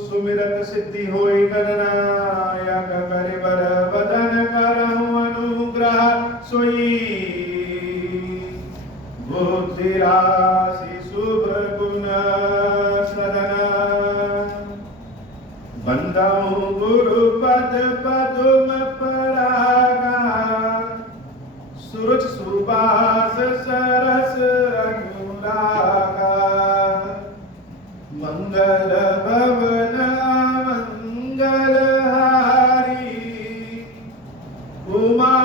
सुमिरत सिद्धि होई गणनायक करिबर बदन करहु अनुग्रह सोई बुद्धि राशि शुभ गुण सदन बंदहु गुरु पद पदुम परागा सुरुच सुबास सरस अनुरागा मंगल भवन मंगल हारी उमा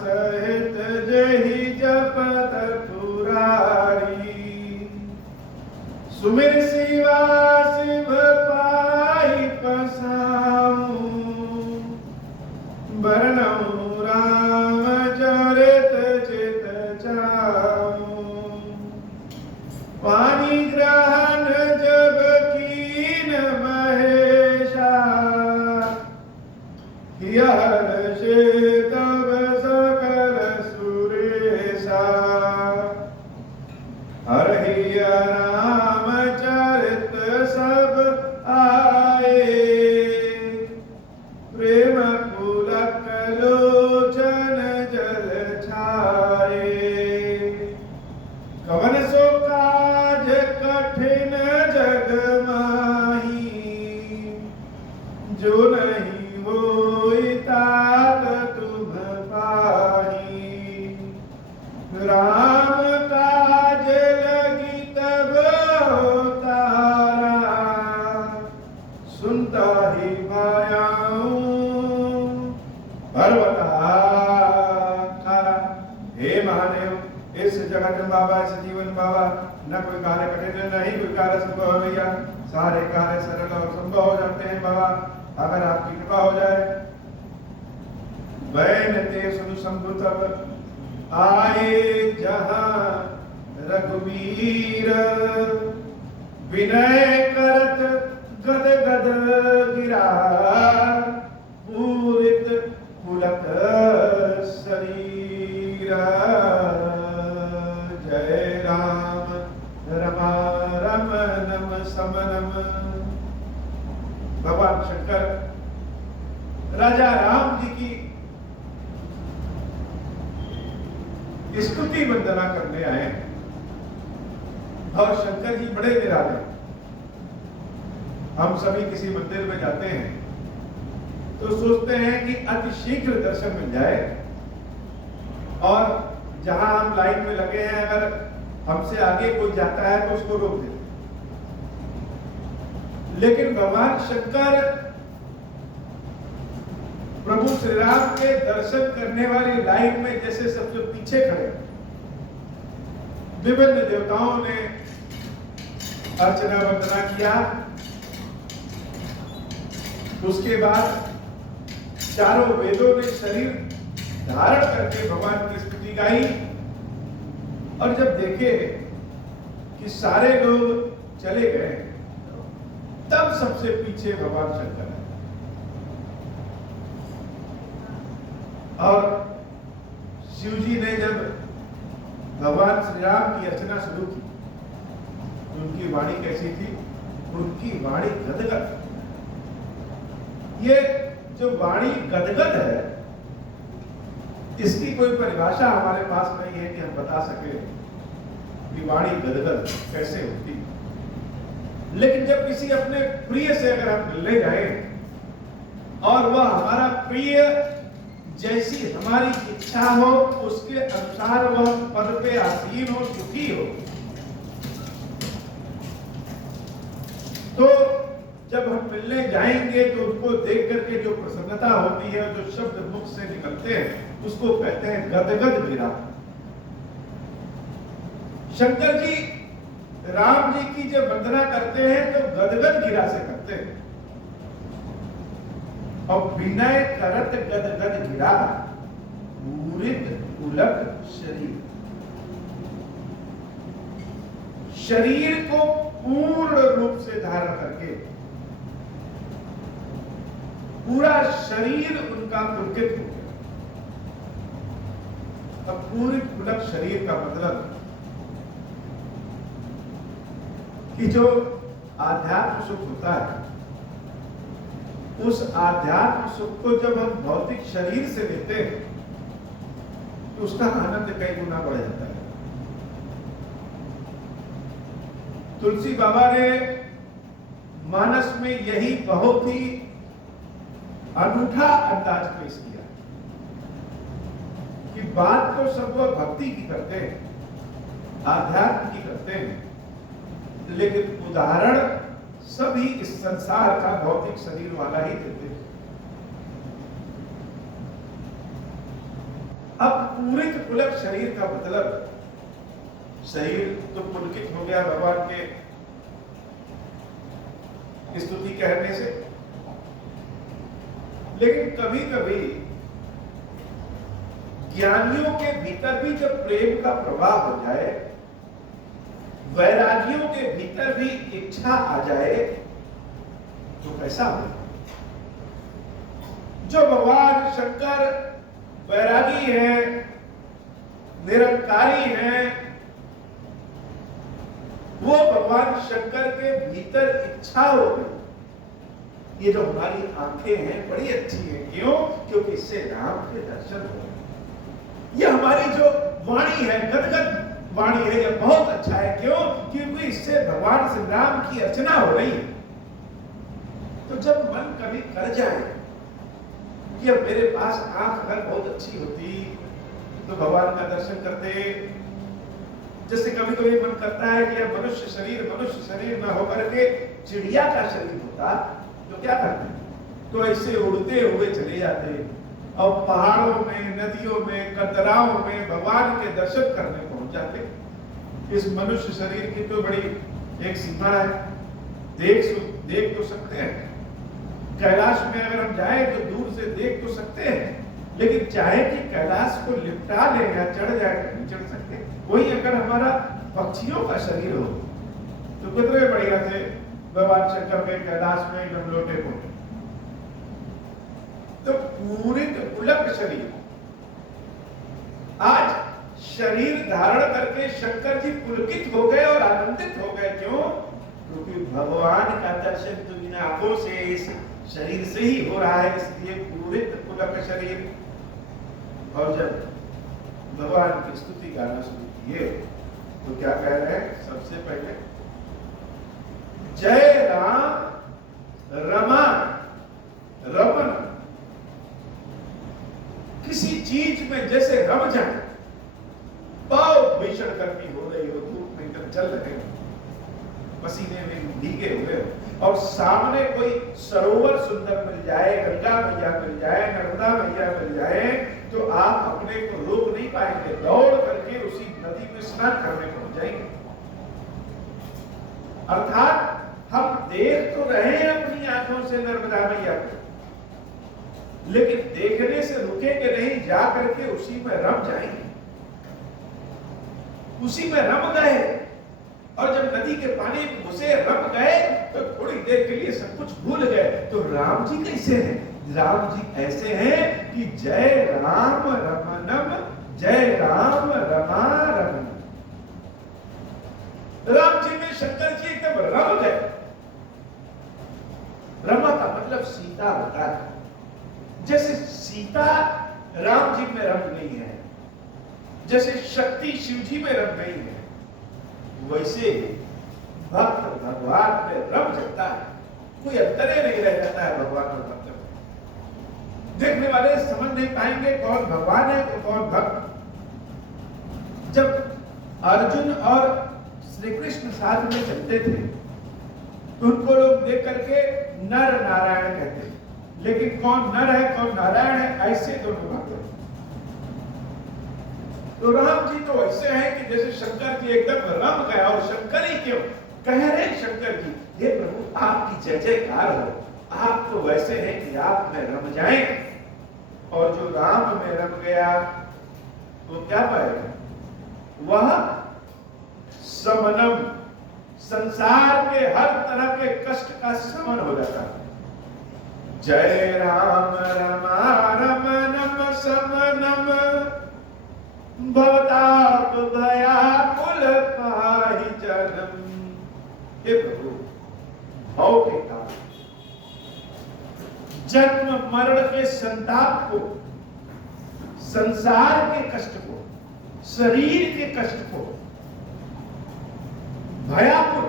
सहित जहि जपत पुरारी सुमिर शिवा शिव पाई पसाऊं बरनऊं राम चरित चित चाऊं पानी ग्रहण जब कीन महेशा हर्षे तब सकल सुरेशा हरहि राम चरित सब आए प्रेम पुलक लोचन जल छाए कवन सो काज कठिन जग माही जो नहीं होई तात तुम पाही राम काज लगी तब तारा सुनता ही भायाऊं पर्वता खारा। हे महादेव इस जगत बाबा इस जीवन बाबा न कोई कार्य कठिन नहीं कोई कार्य संभव हो भैया सारे कार्य सरल और संभव हो जाते हैं बाबा अगर आपकी कृपा हो जाए बैन ते सुनु शंभु तब आए जहां रघुवीर विनय करत गद गद गिरा पूरित पुलक शरीर जय राम रमा रमनम समनम। भगवान शंकर राजा राम जी की स्तुति वंदना करने आए और शंकर जी बड़े निराले। हम सभी किसी मंदिर में जाते हैं तो सोचते हैं कि अति शीघ्र दर्शन मिल जाए और जहां हम लाइन में लगे हैं अगर हमसे आगे कोई जाता है तो उसको रोक दे। लेकिन भगवान शंकर प्रभु श्री राम के दर्शन करने वाली लाइन में जैसे सबसे पीछे खड़े विभिन्न देवताओं ने अर्चना वंदना किया। उसके बाद चारों वेदों ने शरीर धारण करके भगवान की स्तुति गाई और जब देखे कि सारे लोग चले गए तब सबसे पीछे भगवान शंकर है और शिव जी ने जब भगवान श्री राम की अर्चना शुरू की उनकी वाणी कैसी थी? उनकी वाणी गदगद। ये जो वाणी गदगद है इसकी कोई परिभाषा हमारे पास नहीं है कि हम बता सके कि वाणी गदगद कैसे होती। लेकिन जब किसी अपने प्रिय से अगर हम मिलने जाए और वह हमारा प्रिय जैसी हमारी इच्छा हो उसके अनुसार वह पद पे आसीन हो सुखी हो तो जब हम मिलने जाएंगे तो उसको देख करके जो प्रसन्नता होती है जो शब्द मुख से निकलते हैं उसको कहते हैं गदगद गिरा। शंकर जी राम जी की जब वंदना करते हैं तो गदगद गिरा से करते हैं और विनय करत गदगद गिरा पूरित पुलक शरीर। शरीर को पूर्ण रूप से धारण करके पूरा शरीर उनका पुलकित हो गया। अब पूरी पुलक शरीर का मतलब कि जो आध्यात्म सुख होता है उस आध्यात्म सुख को जब हम भौतिक शरीर से लेते हैं तो उसका आनंद कई गुना बढ़ जाता है। तुलसी बाबा ने मानस में यही बहुत ही अनूठा अंदाज पेश किया कि बात तो सब वो भक्ति की करते हैं, आध्यात्म की करते हैं, लेकिन उदाहरण सभी इस संसार का भौतिक शरीर वाला ही देते हैं। अब पूरित पुलक शरीर का मतलब, शरीर तो पुलकित हो गया भगवान के स्तुति कहने से, लेकिन कभी कभी ज्ञानियों के भीतर भी जब प्रेम का प्रवाह हो जाए, वैरागियों के भीतर भी इच्छा आ जाए, तो कैसा हो? जो भगवान शंकर वैरागी है, निरंकारी है, वो भगवान शंकर के भीतर इच्छा हो गई। ये जो हमारी आंखें हैं बड़ी अच्छी हैं, क्यों? क्योंकि इससे राम के दर्शन हो रहे। ये हमारी जो वाणी है, गदगद वाणी है, ये बहुत अच्छा है, क्यों? क्योंकि इससे भगवान श्री राम की अर्चना हो रही है। तो जब मन कभी कर जाए कि अब मेरे पास आंख अगर बहुत अच्छी होती तो भगवान का दर्शन करते, जैसे कभी कभी मन करता है कि अब मनुष्य शरीर न होकर के चिड़िया का शरीर होता तो क्या करते? तो ऐसे उड़ते हुए चले जाते और पहाड़ों में, नदियों में, कतराओं में भगवान के दर्शन करने पहुंच जाते। इस मनुष्य शरीर की तो बड़ी एक सीमा है, देख तो सकते हैं, कैलाश में अगर हम जाएं तो दूर से देख तो सकते हैं, लेकिन चाहे कि कैलाश को लिपटा ले या चढ़ जाए तो नहीं चढ़ सकते। वही अगर हमारा पक्षियों का शरीर हो तो कितने बढ़िया थे भगवान शंकर के कैलाश में एकदम लोटे पोटे। तो पूरित पुलक शरीर, आज शरीर धारण करके शंकर जी पुलकित हो गए और आनंदित हो गए। क्यों? क्योंकि भगवान का दर्शन तो इन आंखों से, इस शरीर से ही हो रहा है, इसलिए पूरित पुलक शरीर। और जब भगवान की स्तुति गाना शुरू किए तो क्या कह रहे हैं? सबसे पहले जय राम रमा रमन। किसी चीज में जैसे रम जाए, बहुत भीषण गर्मी हो रही हो, धूप में एकदम जल रहे हो, पसीने में भीगे हुए हो, और सामने कोई सरोवर सुंदर मिल जाए, गंगा मैया मिल जाए, नर्मदा मैया मिल जाए, तो आप अपने को रोक नहीं पाएंगे, दौड़ करके उसी नदी में स्नान करने पहुंच जाएंगे। अर्थात हम देख तो रहे हैं अपनी आंखों से नर्मदा मैया को, लेकिन देखने से रुकेंगे नहीं, जा करके उसी में रम जाएंगे, उसी में रम गए। और जब नदी के पानी में घुसे, रम गए, तो थोड़ी देर के लिए सब कुछ भूल गए। तो राम जी कैसे हैं? राम जी ऐसे हैं कि जय राम रमनम, जय राम रमा रमन। राम जी में शंकर जी एकदम रम गए। रमा का मतलब सीता होता है। जैसे सीता राम जी में रम गई है, जैसे शक्ति शिव जी में रम गई है, वैसे भक्त भगवान में रम जाता है। कोई अंतरे नहीं रह जाता है भगवान और भक्त में। देखने वाले समझ नहीं पाएंगे कौन भगवान है तो कौन भक्त। जब अर्जुन और श्री कृष्ण साथ में चलते थे तो उनको लोग देख करके नर नारायण कहते, लेकिन कौन नर है कौन नारायण है, ऐसे दोनों बातें। तो राम जी तो ऐसे हैं कि जैसे शंकर जी एकदम रम गया। और शंकर ही क्यों कह रहे शंकर जी, हे प्रभु आपकी जय जयकार हो, आप तो वैसे हैं कि आप में रम जाएं। और जो राम में रम गया वो क्या पाएगा? वह समनम, संसार के हर तरह के कष्ट का शमन हो जाता है। जय राम रमा रमनम समनम, भवताप भयाकुल पाहि जन्म। हे प्रभु, भव के कारण जन्म मरण के संताप को, संसार के कष्ट को, शरीर के कष्ट को, भयाकुल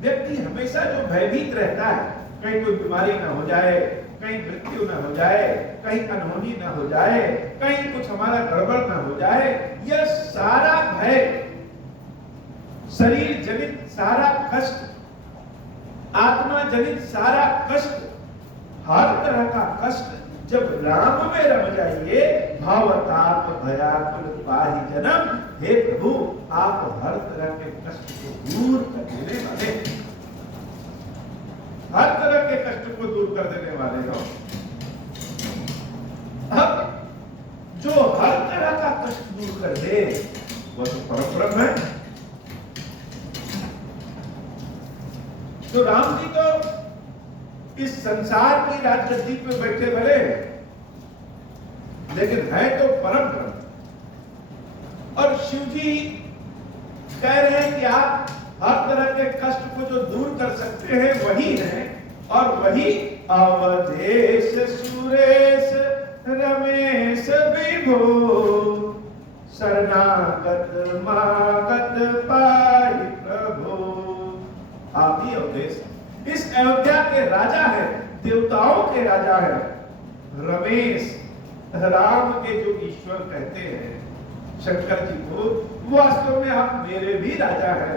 व्यक्ति हमेशा जो भयभीत रहता है, कहीं कोई बीमारी ना हो जाए, कहीं मृत्यु ना हो जाए, कहीं अनहोनी ना हो जाए, कहीं कुछ हमारा गड़बड़ ना हो जाए, यह सारा भय, शरीर जनित सारा कष्ट, आत्मा जनित सारा कष्ट, हर तरह का कष्ट जब राम में रम जाइए, भावताप भयाकुल पाहि जन्म, हे प्रभु आप हर तरह के कष्ट को दूर कर देने वाले, हर तरह के कष्ट को दूर कर देने वाले हो। अब जो हर तरह का कष्ट दूर कर दे वह तो परम ब्रह्म है। तो राम जी तो इस संसार की राजगद्दी पे बैठे भले, लेकिन है तो परम ब्रह्म। और शिव जी कह रहे हैं कि आप हर तरह के कष्ट को जो दूर कर सकते हैं वही है, और वही अवधेश सुरेश रमेश विभो, शरणागत मागत पाहि प्रभु। आप ही अवधेश, इस अयोध्या के राजा है, देवताओं के राजा है, रमेश, राम के जो ईश्वर कहते हैं शंकर जी को, वास्तव में आप मेरे भी राजा है।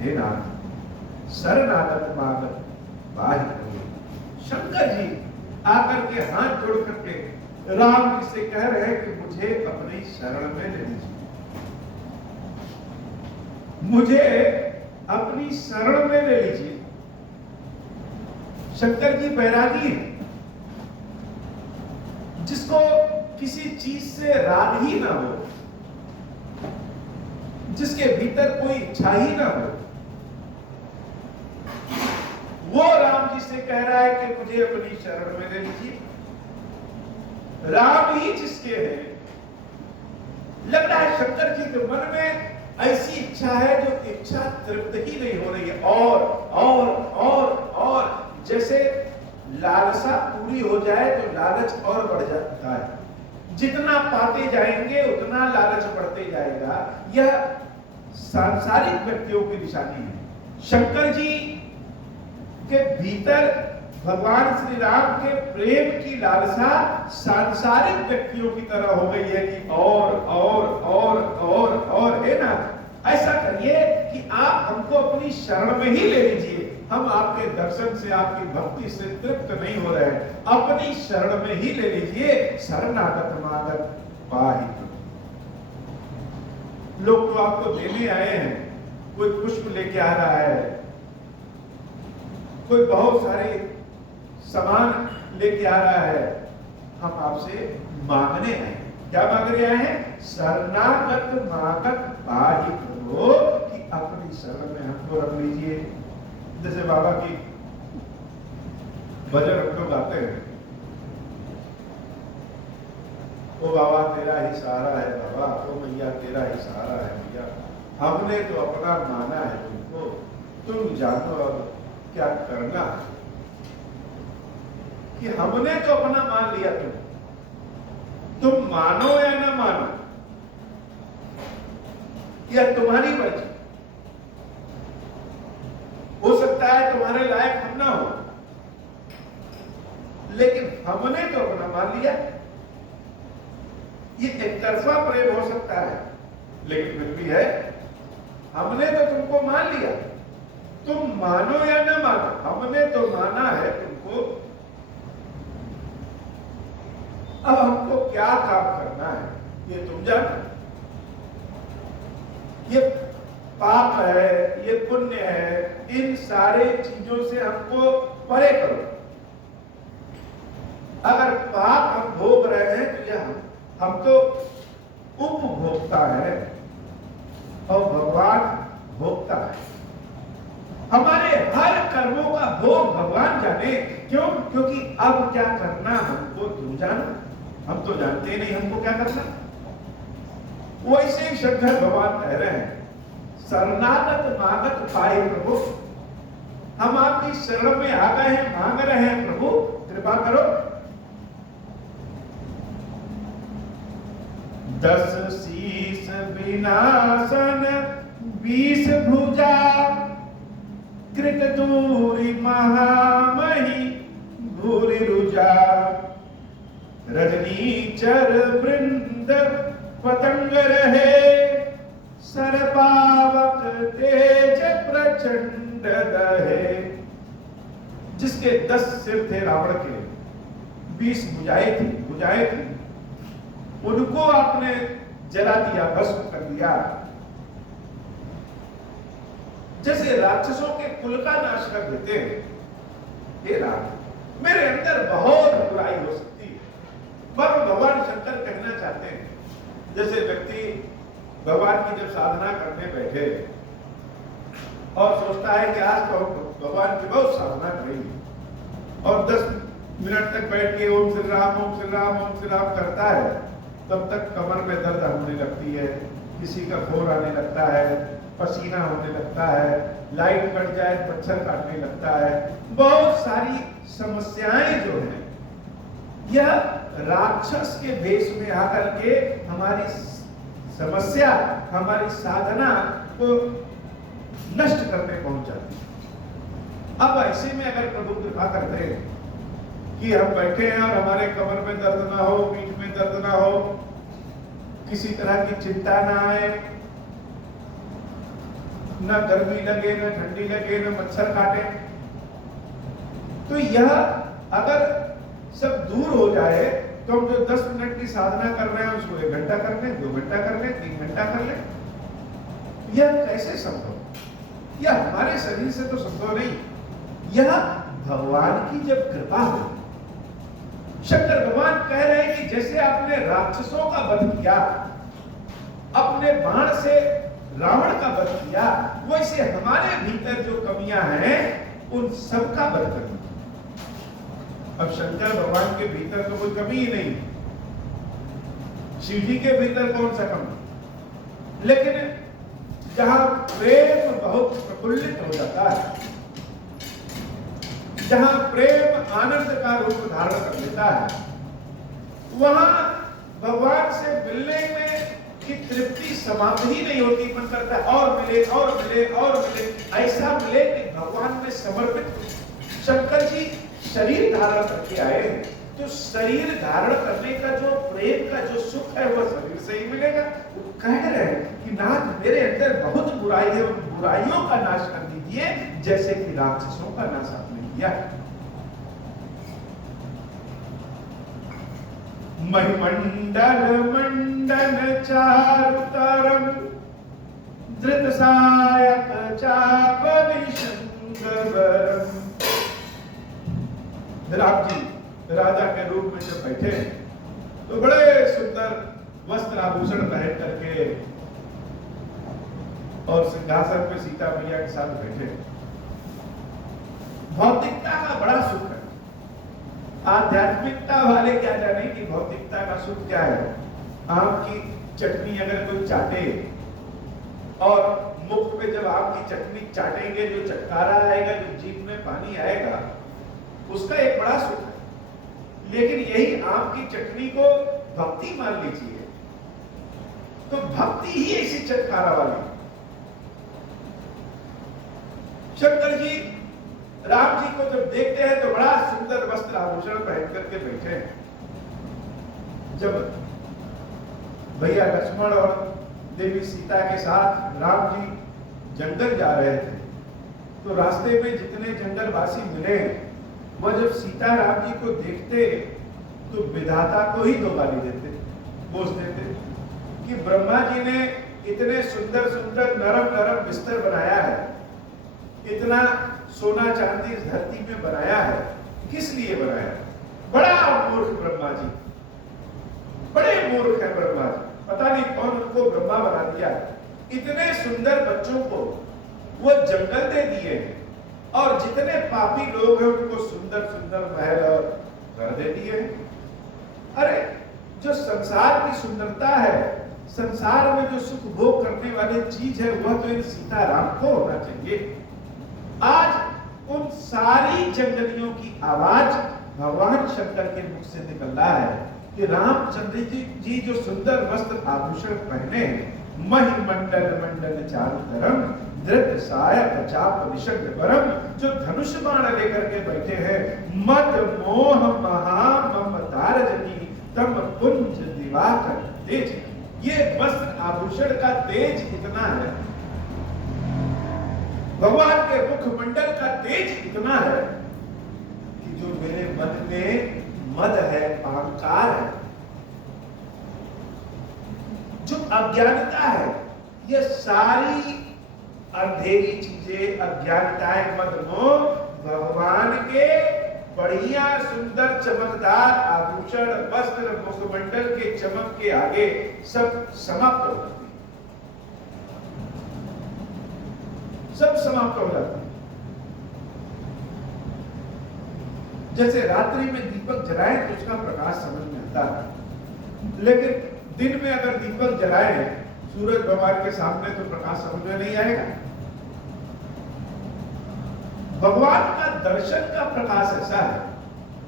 हे नाथ शरणागत मागत पाहि प्रभु। शंकर जी आकर के हाथ जोड़ करके राम जी से कह रहे हैं कि मुझे अपनी शरण में ले लीजिए, मुझे अपनी शरण में ले लीजिए। शंकर जी बैरागी हैं, जिसको किसी चीज से राग ही ना हो, जिसके भीतर कोई इच्छा ही ना हो, वो राम जी से कह रहा है कि मुझे अपनी शरण में ले लीजिए। राम ही जिसके हैं, लग रहा है शंकर जी के मन में ऐसी इच्छा है जो इच्छा तृप्त ही नहीं हो रही है, और जैसे लालसा पूरी हो जाए तो लालच और बढ़ जाता है, जितना पाते जाएंगे उतना लालच बढ़ते जाएगा। यह सांसारिक व्यक्तियों की निशानी है। शंकर जी के भीतर भगवान श्री राम के प्रेम की लालसा सांसारिक व्यक्तियों की तरह हो गई है कि और है ना। ऐसा करिए कि आप हमको अपनी शरण में ही ले लीजिए, हम आपके दर्शन से, आपकी भक्ति से तृप्त नहीं हो रहे, अपनी शरण में ही ले लीजिए। शरणागत मागत पाहि। लोग तो आपको देने आए हैं, कोई पुष्प लेके आ रहा है, कोई बहुत सारे सामान लेके आ रहा है, हम आपसे मांगने आए। क्या मांगने आए हैं? शरणागत मागत पाहि प्रभु, कि अपनी शरण में हमको रख लीजिए। जैसे बाबा की भजन हम लोग गाते हैं, ओ बाबा तेरा ही सहारा है, बाबा ओ मैया तेरा ही सहारा है मैया, हमने तो अपना माना है तुमको, तुम जानो अब क्या करना है। कि हमने तो अपना मान लिया, तुम मानो या ना मानो, यह तुम्हारी मर्जी। हो सकता है तुम्हारे लायक हम ना हो, लेकिन हमने तो अपना मान लिया। ये एक तरफा प्रेम हो सकता है, लेकिन फिर भी है, हमने तो तुमको मान लिया, तुम मानो या ना मानो, हमने तो माना है तुमको। अब हमको क्या काम करना है ये तुम जानो। ये पाप है, ये पुण्य है, इन सारे चीजों से हमको परे करो। अगर पाप हम भोग रहे हैं तो यह हम तो उपभोक्ता है और भगवान भोक्ता है। हमारे हर कर्मों का भोग भगवान जाने। क्यों? क्योंकि अब क्या करना हमको तुम जानो, हम तो जानते ही नहीं हमको क्या करना। वैसे ही शंकर भगवान कह रहे हैं, शरणागत मागत पाहि प्रभु, हम आपकी शरण में आ गए हैं, मांग रहे हैं प्रभु कृपा करो। 10 शीस विनाशन 20 भुजा कृत दूरी महामही भूरि रुजा रजनीचर वृंद पतंग रहे सरपावक तेज प्रचंड दहे। जिसके 10 सिर थे रावण के, 20 भुजाएं थी, उनको आपने जला दिया, भस्म कर दिया। जैसे राक्षसों के कुल का नाश कर देते हैं। हे राम, मेरे अंदर बहुत बुराई हो सकती है, पर भगवान शंकर कहना चाहते हैं जैसे व्यक्ति भगवान की जब साधना करने बैठे और सोचता है कि आज तो भगवान की बहुत साधना करेंगे और 10 मिनट तक बैठ के ओम श्री राम ओम श्री राम ओम श्री राम करता है, तब तक कमर में दर्द होने लगती है, किसी का फोर आने लगता है, पसीना होने लगता है, लाइट कट जाए मच्छर काटने लगता है। बहुत सारी समस्याएं जो है यह राक्षस के भेष में आकर के हमारी समस्या, हमारी साधना को नष्ट करने पहुंच जाती है। अब ऐसे में अगर प्रभु कृपा करते हैं कि हम बैठे हैं और हमारे कमर में दर्द ना हो, पीठ में दर्द ना हो, किसी तरह की चिंता ना आए, न गर्मी लगे, न ठंडी लगे, न मच्छर काटे, तो यह अगर सब दूर हो जाए तो हम जो 10 मिनट की साधना कर रहे हैं उसको 1 घंटा कर लें, 2 घंटा कर लें, 3 घंटा कर लें। यह कैसे संभव? यह हमारे शरीर से तो संभव नहीं। यह भगवान की जब कृपा हो। शंकर भगवान कह रहे हैं कि जैसे आपने राक्षसों का वध किया, अपने बाण से रावण का वध किया, वैसे हमारे भीतर जो कमियां हैं उन सबका वध कर। अब शंकर भगवान के भीतर तो कोई कमी ही नहीं, शिव जी के भीतर कौन सा कमी, लेकिन जहां प्रेम बहुत प्रफुल्लित हो जाता है, जहां प्रेम आनंद का रूप धारण कर लेता है, वहां भगवान से मिलने में की तृप्ति समाप्त ही नहीं होती। मन करता है और मिले और मिले और मिले, ऐसा मिले कि भगवान में समर्पित। शंकर जी शरीर धारण करके आए, तो शरीर धारण करने का जो प्रेम का जो सुख है वह शरीर से ही मिलेगा। वो कह रहे हैं कि नाथ मेरे अंदर बहुत बुराई है, उन बुराइयों का नाश कर दीजिए जैसे कि राक्षसों का नाश आपने किया। महिमंडल मंडन चारु तरम धृत सायक चाप निशंकरम। राम जी राजा के रूप में जब बैठे तो बड़े सुंदर वस्त्र आभूषण पहन करके और सिंहासन पे सीता मैया के साथ बैठे। भौतिकता का बड़ा सुख है, आध्यात्मिकता वाले क्या जाने कि भौतिकता का सुख क्या है। आम की चटनी अगर कोई चाटे और मुख पे जब आम की चटनी चाटेंगे, जो चटकारा आएगा, जो जीभ में पानी आएगा, उसका एक बड़ा सुख है। लेकिन यही आम की चटनी को भक्ति मान लीजिए तो भक्ति ही ऐसी चटकारा वाली। शंकर जी राम जी को जब देखते हैं तो बड़ा सुंदर वस्त्र आभूषण पहन करके बैठे हैं। जब भैया लक्ष्मण और देवी सीता के साथ राम जी जंगल जा रहे थे तो रास्ते में जितने जंगलवासी मिले वह जब सीता राम जी को देखते तो विधाता को ही दो गाली देते, बोझ देते कि ब्रह्मा जी ने इतने सुंदर सुंदर नरम नरम बिस्तर बनाया है, इतना सोना चांदी इस धरती में बनाया है, किस लिए बनाया? बड़ा मूर्ख ब्रह्मा जी, बड़े मूर्ख है ब्रह्मा जी, पता नहीं कौन उनको ब्रह्मा बना दिया। इतने सुंदर बच्चों को वो जंगल दे दिए और जितने पापी लोग हैं उनको सुंदर सुंदर महल और घर दे दिए। अरे जो संसार की सुंदरता है, संसार में जो सुख भोग करने वाली चीज है वह तो इन सीताराम को होना चाहिए। आज उन सारी जंगलियों की आवाज भगवान शंकर के मुख से निकल रहा है कि रामचंद्र जी जो सुंदर वस्त्र आभूषण पहने, महिमंडल मंडल चारु तरम, धृत सायक चाप निषग्ध परम, जो धनुष बाण लेकर के बैठे हैं, मद मोह महा ममतार जनी तम कुंज दिवाकर तेज। ये वस्त्र आभूषण का तेज इतना है, भगवान के मुखमंडल का तेज इतना है कि जो मेरे मन में मद है, अहंकार है, जो अज्ञानता है, ये सारी अंधेरी चीजें, अज्ञानताएं, मद मोह भगवान के बढ़िया सुंदर चमकदार आभूषण वस्त्र मुखमंडल के चमक के आगे सब समाप्त हो जाती, सब समाप्त हो जाती। जैसे रात्रि में दीपक जलाएं तो उसका प्रकाश समझ में आता है, लेकिन दिन में अगर दीपक जलाएं सूरज भगवान के सामने तो प्रकाश समझ में नहीं आएगा। भगवान का दर्शन का प्रकाश ऐसा है,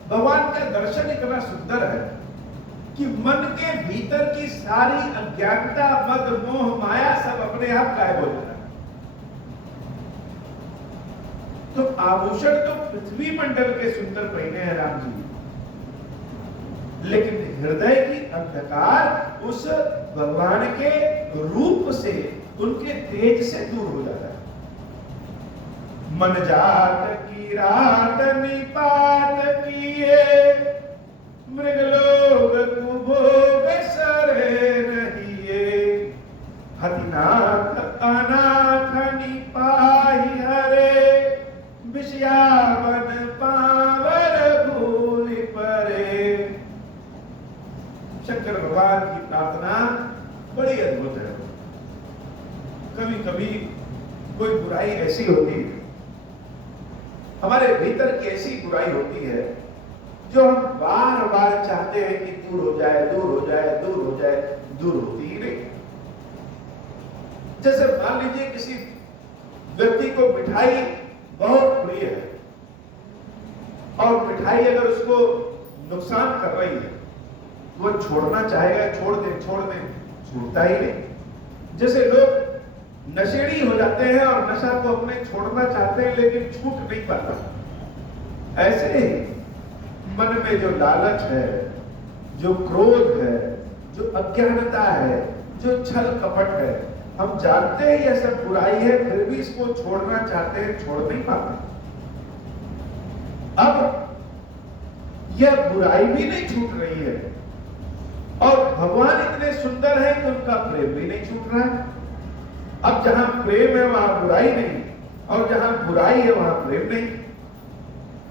भगवान का दर्शन इतना सुंदर है कि मन के भीतर की सारी अज्ञानता, मद मोह माया सब अपने आप गायब हो जाता है। तो आभूषण तो पृथ्वी मंडल के सुंदर पहने हैं राम जी, लेकिन हृदय की अंधकार उस भगवान के रूप से, उनके तेज से दूर हो जाता है। मन जात की रात निपात किए, मृगलोक कुभोग सरे रहिए, हतिनाथ अनाथ निपाहि हरे, विषयावन पावर भूल परे। शंकर भगवान की प्रार्थना बड़ी अद्भुत है। कभी कभी कोई बुराई ऐसी होती है, हमारे भीतर की ऐसी बुराई होती है जो हम बार बार चाहते हैं कि दूर हो जाए, दूर हो जाए, दूर हो जाए, दूर होती ही नहीं। जैसे मान लीजिए किसी व्यक्ति को मिठाई बहुत प्रिय है और मिठाई अगर उसको नुकसान कर रही है, वो छोड़ना चाहेगा, छोड़ दे, छूटता ही नहीं। जैसे लोग नशेड़ी हो जाते हैं और नशा को अपने छोड़ना चाहते हैं लेकिन छूट नहीं पाता, ऐसे ही मन में जो लालच है, जो क्रोध है, जो अज्ञानता है, जो छल कपट है, हम जानते हैं यह सब बुराई है, फिर भी इसको छोड़ना चाहते हैं, छोड़ नहीं पाते। अब यह बुराई भी नहीं छूट रही है और भगवान इतने सुंदर हैं कि उनका प्रेम भी नहीं छूट रहा है। अब जहां प्रेम है वहां बुराई नहीं, और जहां बुराई है वहां प्रेम नहीं,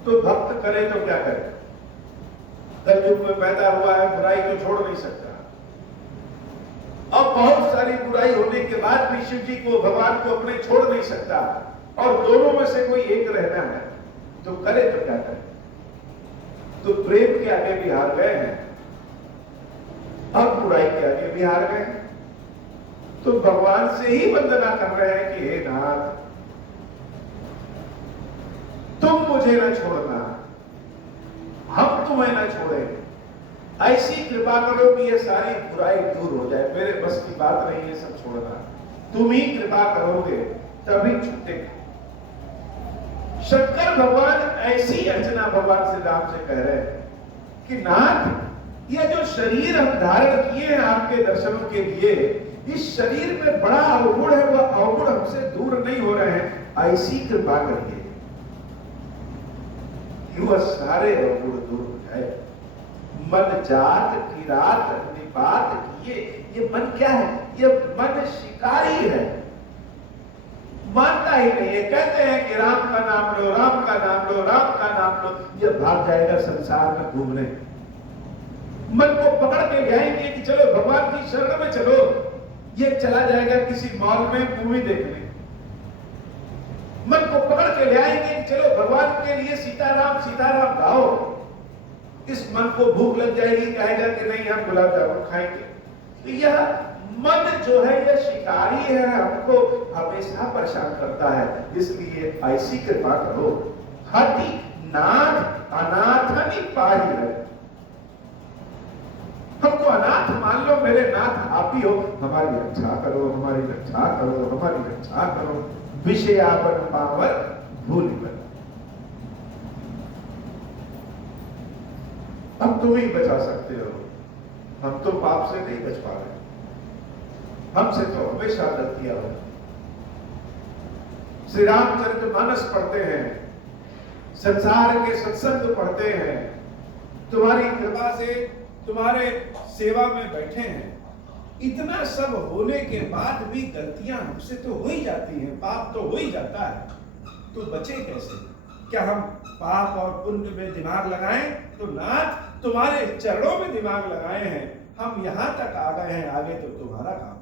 तो भक्त करे तो क्या करे? कलयुग में पैदा हुआ है, बुराई को छोड़ नहीं सकता। अब बहुत सारी बुराई होने के बाद भी शिव जी को, भगवान को अपने छोड़ नहीं सकता, और दोनों में से कोई एक रहना है, तो करे तो क्या करे? तो प्रेम के आगे भी हार गए हैं, अब बुराई के आगे भी हार गए हैं। तो भगवान से ही वंदना कर रहे हैं कि हे नाथ, तुम मुझे न छोड़ना, हम तुम्हें न छोड़े, ऐसी कृपा करो कि ये सारी बुराई दूर हो जाए। मेरे बस की बात नहीं है सब छोड़ना, तुम ही कृपा करोगे तभी छूटेगा। शंकर भगवान ऐसी अर्चना भगवान से राम से कह रहे हैं कि नाथ, ये जो शरीर हम धारण किए हैं आपके दर्शनों के लिए, इस शरीर में बड़ा अवगुण है, वह अवगुण हमसे दूर नहीं हो रहे हैं, ऐसी कृपा करिए कि वह सारे अवगुण दूर हो जाए। मन जात की रात निपात किए, ये मन क्या है? ये मन शिकारी है, मानता ही नहीं है। कहते हैं कि राम का नाम लो, राम का नाम लो, राम का नाम लो, ये भाग जाएगा संसार में घूमने। मन को पकड़ के ले आएंगे कि चलो भगवान की शरण में चलो, ये चला जाएगा किसी मॉल में मूवी देखने। मन को पकड़ के ले आएंगे कि चलो भगवान के लिए सीताराम सीताराम गाओ, इस मन को भूख लग जाएगी, कहेगा कि नहीं हम गुलाब जामुन खाएंगे। तो यह मन जो है यह शिकारी है, हमको हमेशा परेशान करता है। इसलिए ऐसी कृपा करो हति नाथ अनाथनि पाहि रहे। हमको अनाथ मान लो, मेरे नाथ आप ही हो, हमारी रक्षा करो, हमारी रक्षा करो, हमारी रक्षा करो। विषयापन पावर भूल बन। अब तुम ही बचा सकते हो, हम तो पाप से नहीं बच पा रहे, हमसे तो हमेशा गलतियां हो। श्री रामचरितमानस पढ़ते हैं, संसार के सत्संग पढ़ते हैं, तुम्हारी कृपा से तुम्हारे सेवा में बैठे हैं। इतना सब होने के बाद भी गलतियां हमसे तो हो ही जाती हैं, पाप तो हो ही जाता है, तो बचे कैसे? क्या हम पाप और पुण्य में दिमाग लगाएं? तो नाथ तुम्हारे चरणों में दिमाग लगाए हैं, हम यहां तक आ गए हैं, आगे तो तुम्हारा काम।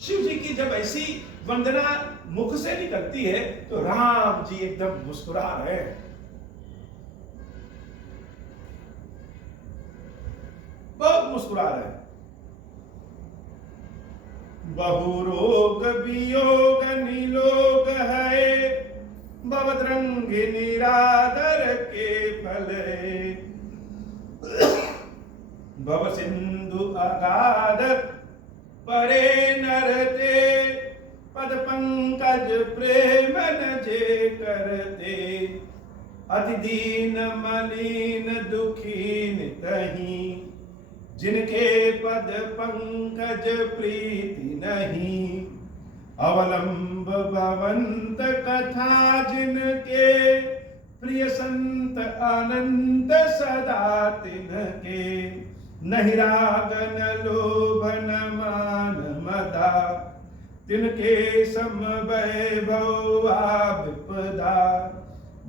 शिव जी की जब ऐसी वंदना मुख से निकलती है तो राम जी एकदम मुस्कुरा रहे हैं। बहुत मुस्कुरा रहे हैं। बहुरोग वियोग निलोग है, भवद्रंग निरादर के फले। भव सिंधु अगाध परे नरते, पद पंकज प्रेम न जे करते। अति दीन मलिन दुखी नितहि, जिनके पद पंकज प्रीति नहीं। अवलंब भवंत कथा जिनके, प्रिय संत अनंत सदा तिनके। नहीं राग न लोभ न मान मदा, तिनके सम वैभव विपदा।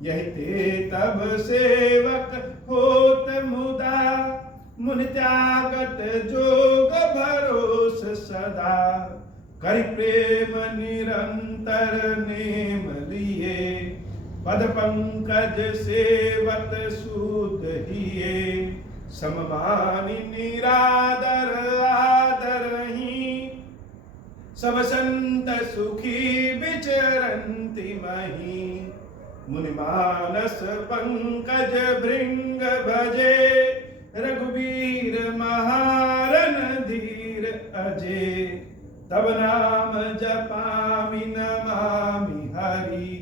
यही ते तब सेवक होत मुदा, मुनि त्यागत जोग भरोस सदा। करि प्रेम निरंतर नेम लिए, पद पंकज सेवत सूत हिए। सममानि निरादर आदरहि, सब संत सुखी विचरन्ति महि। मुनि मानस पंकज भृंग भजे, रघुवीर महारन धीर अजे। तब नाम जपामि नमामि हरि,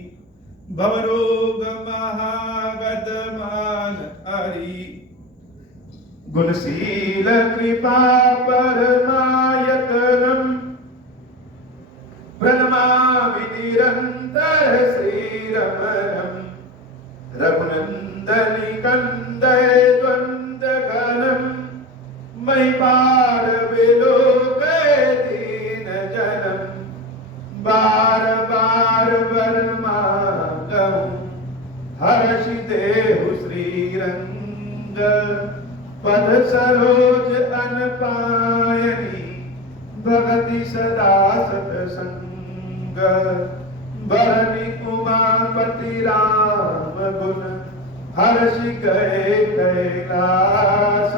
भवरोग महागद मान हरि। गुणशील कृपा परमायतनम, प्रणमामि निरंतर श्रीरमणम। रघुनंदनि कंदय द्वंद घनम, महिपाल विलोकय दीन जनम। बार बार बरमागम, हर्षि देहु श्रीरंग। पद सरोज अनपायनी, भगति सदा सतसंग। बरनि उमापति राम गुण, हर्षि गए कैलास।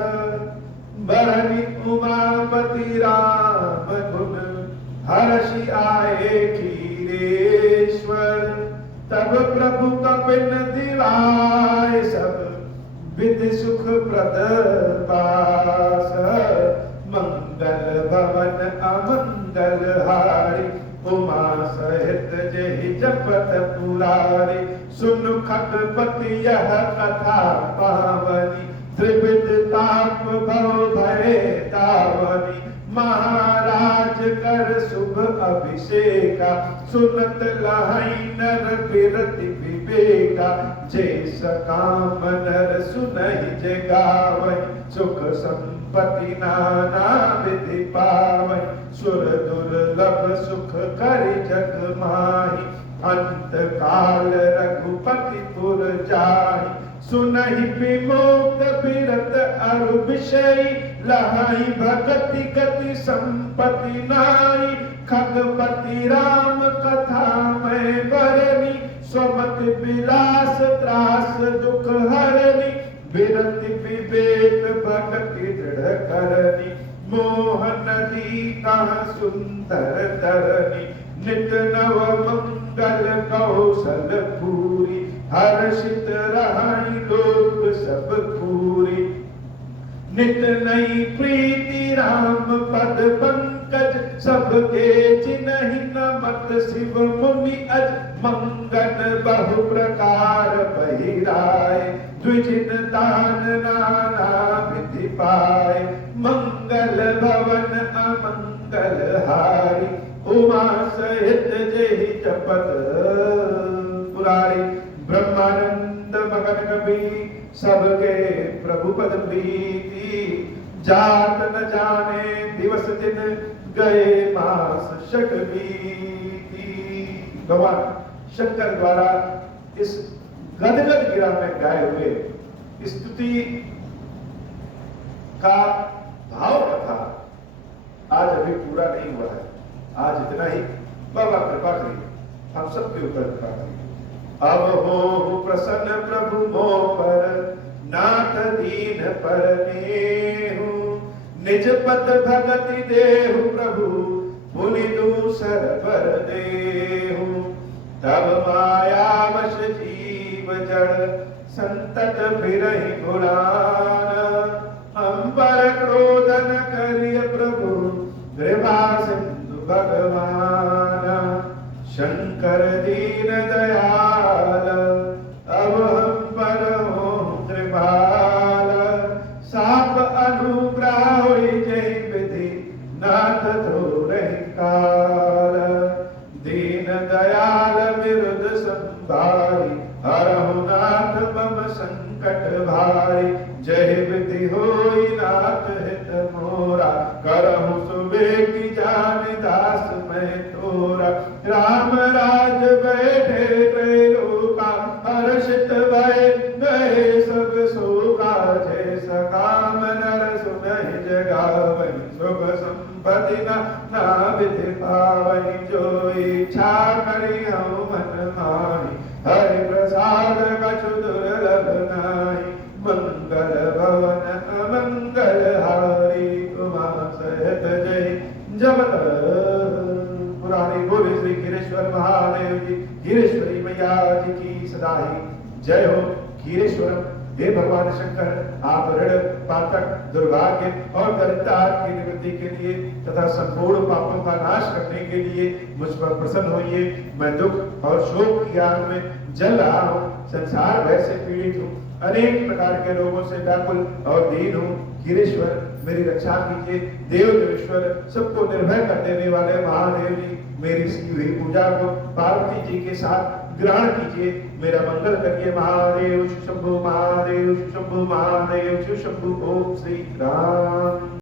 बरनि उमापति राम गुण, हर्षि आए क्षीरेश्वर। तब प्रभु कपिन दिवाय, सब विधि सुख प्रद पास। मंगल भवन अमंगल हारी, उमा सहित जेहि जपत पुरारी। सुन खगपति यह कथा पावनी, त्रिविध ताप भव भय तावनी। महाराज कर शुभ अभिषेका, सुनत लहै नर बिरति विवेका। जैस काम नर सुनहि जे गावै, सुख संपत्ति नाना विधि पावै। सुर दुर्लभ सुख करि जग माहि, अंत काल रघुपति पुर जाहि। सुनहि विमुक्त बिरत अरु विषय, लहै भगति गति संपत्ति नाई। खगपति राम कथा मैं बरनी, स्वमति विलास त्रास दुख हरनी। बिरति विवेक भगति दृढ़ करनी, मोह नदी कहाँ सुंदर तरनी। नित नव मंगल कौशल पूरी, हर्षित रहाई लोक सब पूरी। नित नई प्रीति राम पद पंकज, सबके चिन्हि नमत शिव मुनि अज। मंगन बहु प्रकार बहिराए, द्विजिन दान नाना विधि पाए। मंगल भवन अमंगल हारी, उमा सहित जेहि जपत पुरारी। ब्रह्मानंद मगन कबीर, सबके प्रभु पद प्रीति। जात न जाने दिवस दिन, गए मास शक बीती। भगवान शंकर द्वारा इस गदगद गिरा में गाए हुए स्तुति का भाव कथा आज अभी पूरा नहीं हुआ है। आज इतना ही। बाबा कृपा करिए, हम सबके ऊपर कृपा करिए। अब हो प्रसन्न प्रभु मोह पर, नाथ दीन पर नेहु। निज पद भगति देहु प्रभु, मुनि दूसर बर देहु। तब माया वश जीव जड़, संतत बिरहि गुणान। हम पर क्रोध न करिय प्रभु, कृपा सिंधु भगवान। शंकर दीन दयाल, अब हम पर हो कृपाल। साप अनुग्रह होई जय विधि, नाथ थोरहि काल। दीन दयाल विरुद्ध संभारी, हरहु नाथ मम संकट भारी। जय विधि होई नाथ हित मोरा, करहु सुबेगी जान दास मैं तोरा। राम राज बैठे त्रैलोका, हर्षित भय गए सब शोका। जैसा काम नर सुनहि जगावहि, सुख संपत्ति ना विधि पावहि। जो इच्छा करि हऊँ मन माहि, हरि प्रसाद कछु दुर्लभ नाहि। मंगल भवन अमंगल हारी, उमा सहित जय जपत पुरारी। बोले श्री गिरीश्वर महादेव जी, गिरीश्वरी मैया जी की सदा ही जय हो। गिरीश्वर हे भगवान शंकर, आप ऋण पातक दुर्भाग्य और दरिद्रता की निवृत्ति के लिए तथा संपूर्ण पापों का नाश करने के लिए मुझ पर प्रसन्न होइए। मैं दुख और शोक की आग में जल रहा हूँ, संसार भय से पीड़ित हूँ, अनेक प्रकार के रोगों से व्याकुल और दीन हूँ। गिरीश्वर मेरी रक्षा कीजिए। देव देवेश्वर, सबको निर्भय कर देने वाले महादेव जी, मेरी सी हुई पूजा को पार्वती जी के साथ ग्रहण कीजिए। मेरा मंगल करिए। महादेव शंभु, महादेव शंभु, महादेव शंभु। ओम श्री राम।